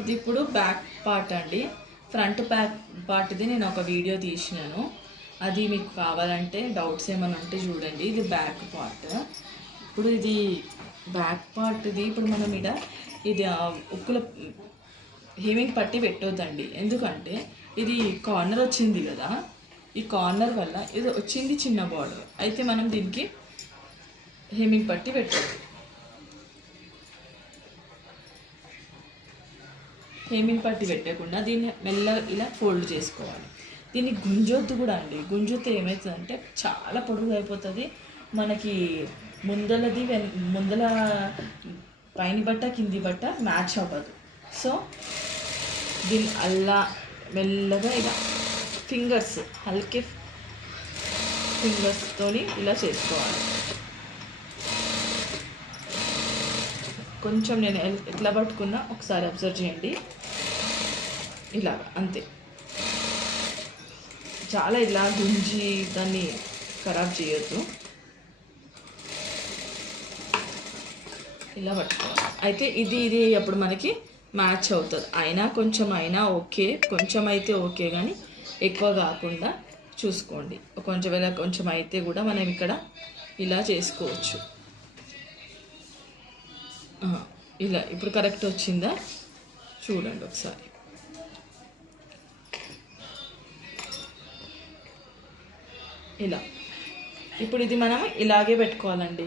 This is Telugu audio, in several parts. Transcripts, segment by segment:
ఇది ఇప్పుడు బ్యాక్ పార్ట్ అండి. ఫ్రంట్ బ్యాక్ పార్ట్ది నేను ఒక వీడియో తీసినాను, అది మీకు కావాలంటే డౌట్స్ ఏమైనా ఉంటే చూడండి. ఇది బ్యాక్ పార్ట్. ఇప్పుడు ఇది బ్యాక్ పార్ట్ది ఇప్పుడు మనం ఇది ఉక్కుల హీమింగ్ పట్టి పెట్టొద్దండి. ఎందుకంటే ఇది కార్నర్ వచ్చింది కదా, ఈ కార్నర్ వల్ల ఇది వచ్చింది చిన్న బార్డర్, అయితే మనం దీనికి హీమింగ్ పట్టి పెట్టొద్దు. హేమింగ్ పట్టి పెట్టకుండా దీన్ని మెల్లగా ఇలా ఫోల్డ్ చేసుకోవాలి. దీన్ని గుంజొద్దు కూడా అండి. గుంజొద్దు ఏమవుతుందంటే చాలా పొడుగు అయిపోతుంది మనకి. ముందల పైన బట్ట కింది బట్ట మ్యాచ్ అవ్వదు. సో దీన్ని అలా మెల్లగా ఇలా ఫింగర్స్ హల్కే ఫింగర్స్తోని ఇలా చేసుకోవాలి. కొంచెం నేను ఎట్లా పట్టుకున్నా ఒకసారి అబ్జర్వ్ చేయండి. ఇలాగ అంతే. చాలా ఇలా గుంజి దాన్ని ఖరాబ్ చేయొద్దు. ఇలా పట్టుకోవాలి. అయితే ఇది అప్పుడు మనకి మ్యాచ్ అవుతుంది. అయినా ఓకే, కొంచెం అయితే ఓకే, కానీ ఎక్కువ కాకుండా చూసుకోండి. కొంచెం అయితే కూడా మనం ఇక్కడ ఇలా చేసుకోవచ్చు. ఇలా ఇప్పుడు కరెక్ట్ వచ్చిందా చూడండి ఒకసారి. ఇలా ఇప్పుడు ఇది మనం ఇలాగే పెట్టుకోవాలండి.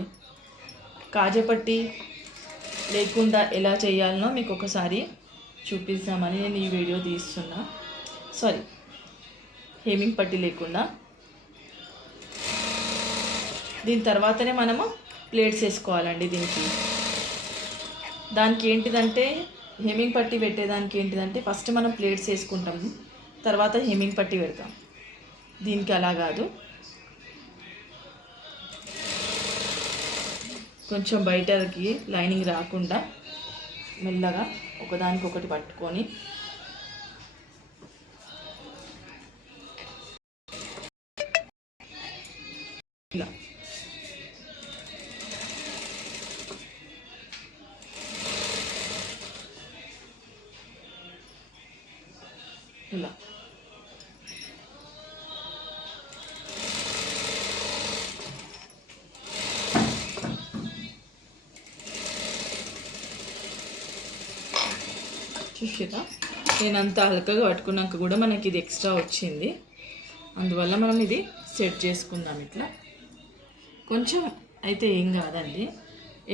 కాజపట్టి లేకుండా ఎలా చేయాలనో మీకు ఒకసారి చూపిస్తామని నేను ఈ వీడియో తీస్తున్నా. సారీ, హేమింగ్ పట్టి లేకుండా. దీని తర్వాతనే మనము ప్లేట్స్ వేసుకోవాలండి. దానికి ఏంటిదంటే హెమ్మింగ్ పట్టి పెట్టేదానికి ఏంటిదంటే ఫస్ట్ మనం ప్లేట్స్ వేసుకుంటాము, తర్వాత హెమ్మింగ్ పట్టి పెడతాం. దీనికి అలా కాదు. కొంచెం బయటకి లైనింగ్ రాకుండా మెల్లగా ఒకదానికొకటి పట్టుకొని ఇలా ఇలా చూసారా, నేను అంత హల్కగా పట్టుకున్నాక కూడా మనకి ఇది ఎక్స్ట్రా వచ్చింది. అందువల్ల మనం ఇది సెట్ చేసుకుందాం. ఇట్లా కొంచెం అయితే ఏం కాదండి,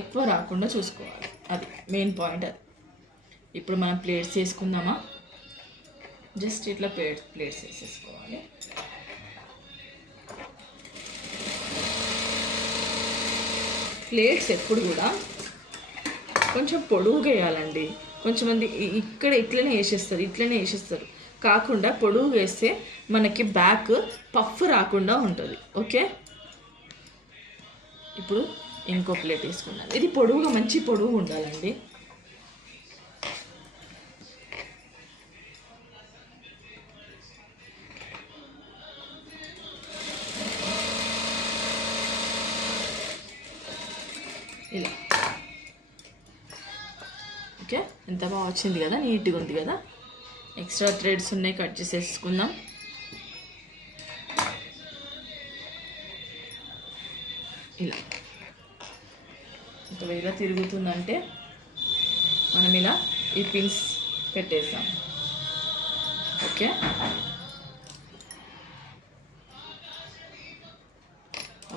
ఎక్కువ రాకుండా చూసుకోవాలి. అది మెయిన్ పాయింట్. అది ఇప్పుడు మనం ప్లేట్స్ వేసుకుందామా, జస్ట్ ఇట్లా ప్లేట్స్ వేసేసుకోవాలి. ప్లేట్స్ ఎప్పుడు కూడా కొంచెం పొడుగుగా వేయాలండి. కొంచెంమంది ఇక్కడ ఇట్లనే వేసేస్తారు. కాకుండా పొడుగు వేస్తే మనకి బ్యాక్ పఫ్ రాకుండా ఉంటుంది. ఓకే, ఇప్పుడు ఇంకో ప్లేట్ వేసుకున్నాను. ఇది పొడుగుగా మంచి పొడుగు ఉండాలండి. ఇలా ఓకే, ఎంత బాగా వచ్చింది కదా, నీట్గా ఉంది కదా. ఎక్స్ట్రా థ్రెడ్స్ ఉన్నాయి, కట్ చేసేసుకుందాం. ఇలా ఒకవేళ తిరుగుతుందంటే మనం ఇలా ఈ పిన్స్ పెట్టేసాం. Okay,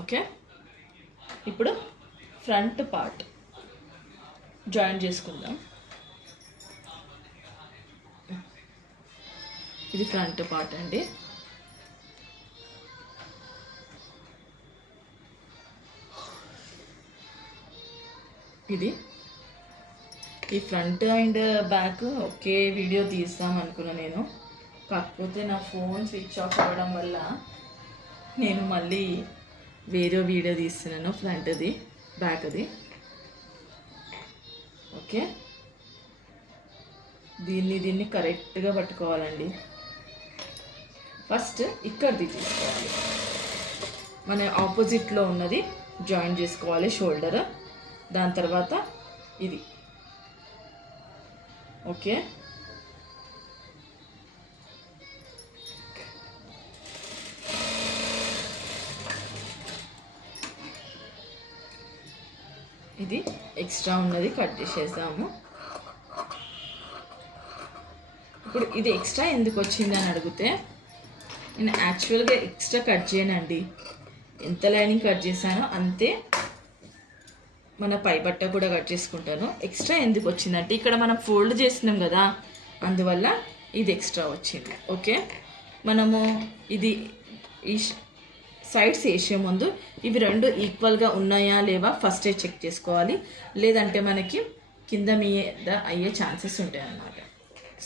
okay. ఇప్పుడు ఫ్రంట్ పార్ట్ జాయిన్ చేసుకుందాం. ఇది ఫ్రంట్ పార్ట్ అండి. ఈ front and back okay video తీస్తాం అనుకున్నా నేను. కాకపోతే నా ఫోన్ స్విచ్ ఆఫ్ అవ్వడం వల్ల నేను మళ్ళీ వేరే వీడియో తీస్తున్నాను, ఫ్రంట్ది బ్యాక్ది. ఓకే, దీన్ని కరెక్ట్గా పట్టుకోవాలండి. ఫస్ట్ ఇక్కడిది తీసుకోవాలి, మన ఆపోజిట్లో ఉన్నది జాయిన్ చేసుకోవాలి షోల్డర్. దాని తర్వాత ఇది. ఓకే, ఎక్స్ట్రా ఉన్నది కట్ చేసేద్దాము. ఇప్పుడు ఇది ఎక్స్ట్రా ఎందుకు వచ్చిందని అడిగితే, నేను యాక్చువల్గా ఎక్స్ట్రా కట్ చేయనండి. ఎంత లైనింగ్ కట్ చేశానో అంతే మన పై బట్ట కూడా కట్ చేసుకుంటాను. ఎక్స్ట్రా ఎందుకు వచ్చిందంటే ఇక్కడ మనం ఫోల్డ్ చేస్తున్నాం కదా, అందువల్ల ఇది ఎక్స్ట్రా వచ్చింది. ఓకే, మనము ఇది ఈ సైడ్స్ వేసే ముందు ఇవి రెండు ఈక్వల్గా ఉన్నాయా లేవా ఫస్టే చెక్ చేసుకోవాలి, లేదంటే మనకి కింద మీద అయ్యే ఛాన్సెస్ ఉంటాయి అన్నమాట.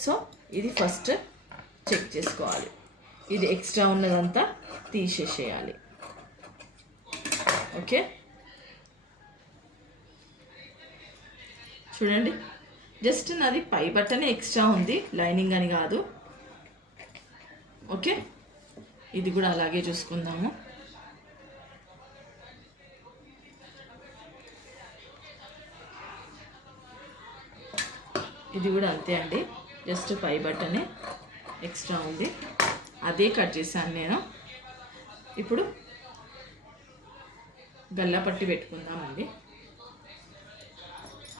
సో ఇది ఫస్ట్ చెక్ చేసుకోవాలి. ఇది ఎక్స్ట్రా ఉన్నదంతా తీసేసేయాలి. ఓకే, చూడండి, జస్ట్ నాది పై బట్టనే ఎక్స్ట్రా ఉంది, లైనింగ్ అని కాదు. ఓకే, ఇది కూడా అలాగే చూసుకుందాము. ఇది కూడా అంతే అండి, జస్ట్ పై బట్టనే ఎక్స్ట్రా ఉంది, అదే కట్ చేశాను నేను. ఇప్పుడు గల్లా పట్టి పెట్టుకుందామండి.